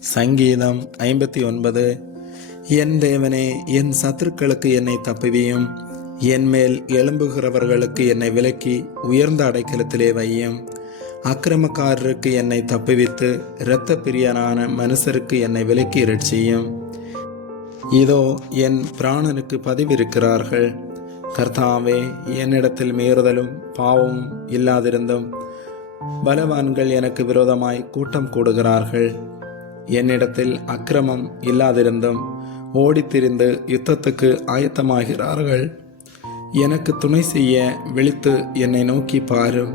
சங்கீதம் 59. என் தேவனே, என் சத்துருக்களுக்கு என்னை தப்புவியும், என் மேல் எழும்புகிறவர்களுக்கு என்னை விலக்கி உயர்ந்த அடைக்கலத்திலே வையும். அக்கிரமக்காரருக்கு என்னை தப்புவித்து இரத்த பிரியனான மனுஷருக்கு என்னை விலக்கி இரட்சியும். இதோ என் பிராணனுக்கு பதிவிருக்கிறார்கள். கர்த்தாவே, என்னிடத்தில் மீறுதலும் பாவமும் இல்லாதிருந்தும் பலவான்கள் எனக்கு விரோதமாய் கூட்டம் கூடுகிறார்கள். என்னிடத்தில் அக்கிரமம் இல்லாதிருந்தும் ஓடித்திரிந்து யுத்தத்துக்கு ஆயத்தமாகிறார்கள். எனக்கு துணை செய்ய விழித்து என்னை நோக்கி பாரும்.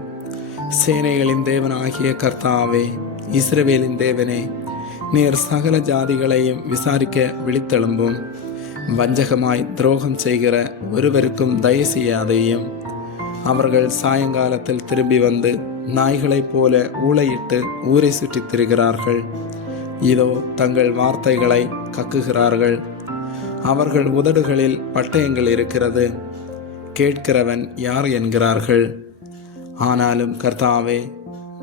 சேனைகளின் தேவனாகிய கர்த்தாவே, இஸ்ரவேலின் தேவனே, நீர் சகல ஜாதிகளையும் விசாரிக்க விழித்தெழும்பும். வஞ்சகமாய் துரோகம் செய்கிற ஒருவருக்கும் தயவு செய்யாதேயும். அவர்கள் சாயங்காலத்தில் திரும்பி வந்து நாய்களைப் போல ஊளையிட்டு ஊரை சுற்றித் திரிகிறார்கள். இதோ தங்கள் வார்த்தைகளை கக்குகிறார்கள். அவர்கள் உதடுகளில் பட்டயங்கள் இருக்கிறது. கேட்கிறவன் யார் என்கிறார்கள். ஆனாலும் கர்த்தாவே,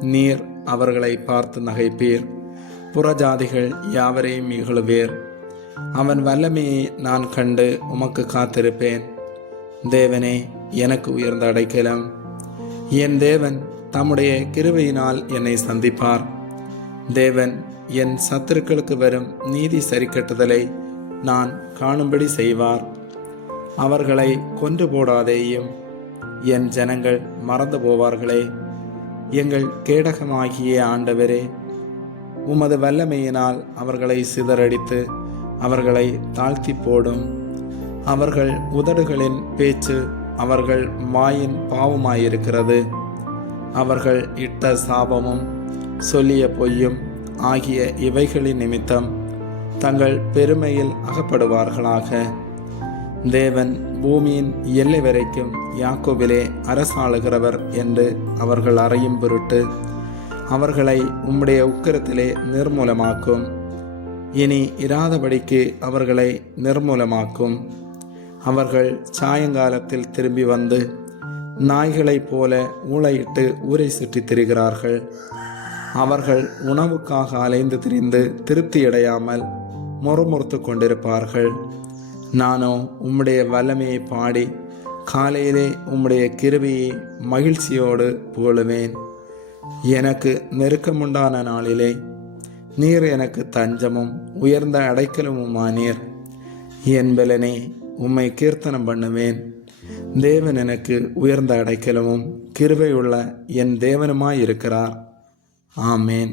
நீர் அவர்களை பார்த்து நகைப்பீர். புறஜாதிகள் யாவரையும் இகழுவீர். அவன் வல்லமையை நான் கண்டு உமக்கு காத்திருப்பேன். தேவனே, எனக்கு உயர்ந்த அடைக்கலம். என் தேவன் தம்முடைய கிருபையினால் என்னை சந்திப்பார். தேவன் என் சத்துருக்களுக்கு வரும் நீதி சரிக்கட்டுதலை நான் காணும்படி செய்வார். அவர்களை கொன்று போடாதேயும். என் ஜனங்கள் மறந்து போவார்களே. எங்கள் கேடகமாகிய ஆண்டவரே, உமது வல்லமையினால் அவர்களை சிதறடித்து அவர்களை தாழ்த்தி போடும். அவர்கள் உதடுகளின் பேச்சு அவர்கள் வாயின் பாவமாயிருக்கிறது. அவர்கள் இட்ட சாபமும் சொல்லிய பொய்யும் ஆகிய இவைகளின் நிமித்தம் தங்கள் பெருமையில் அகப்படுவார்களாக. தேவன் பூமியின் எல்லை வரைக்கும் யாக்கோபிலே அரசாளுகிறவர் என்று அவர்கள் அறியும் பொருட்டு அவர்களை உம்முடைய உக்கிரத்திலே நிர்மூலமாக்கும். இனி இராதபடிக்கு அவர்களை நிர்மூலமாக்கும். அவர்கள் சாயங்காலத்தில் திரும்பி வந்து நாய்களைப் போல ஊளையிட்டு ஊரை சுற்றித் திரிகிறார்கள். அவர்கள் உணவுக்காக அலைந்து திரிந்து திருப்தியடையாமல் முறுமுறுத்து கொண்டிருப்பார்கள். நானோ உம்முடைய வல்லமையை பாடி காலையிலே உம்முடைய கிருபையை மகிழ்ச்சியோடு புகழுவேன். எனக்கு நெருக்கமுண்டான நாளிலே நீர் எனக்கு தஞ்சமும் உயர்ந்த அடைக்கலமுமானீர். என் பலனே, உம்மை கீர்த்தனம் பண்ணுவேன். தேவன் எனக்கு உயர்ந்த அடைக்கலமும் கிருபையுள்ள என் தேவனுமாயிருக்கிறார். ஆமேன்.